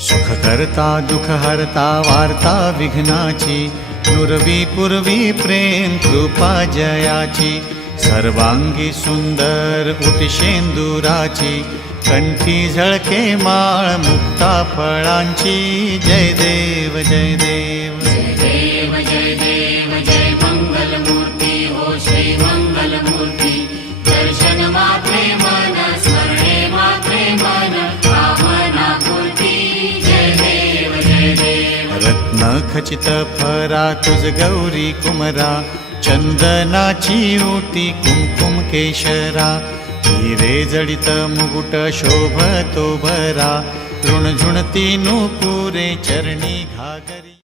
सुख करता दुख हरता वार्ता विघ्नाची, नुरवी पूर्वी प्रेम कृपा जयाची, सर्वांगी सुंदर उटिशेंदुराची, कंठी झळके माळ मुक्ता फळांची. जय देव जय देव जय देव जय देव जय मंगल मूर्ती हो श्री मंगल मूर्ती. दर्शन मात्रे मन स्मरणे मात्रे मन कामना पूर्ती. जय देव जय देव. रत्न खचित फरा तुझ गौरी कुमरा, चंदनाची ओटी कुमकुम केशरा, हिरे जडित मुकुट शोभतो भरा, तृणझुणती नूपुरे चरणी घागरी.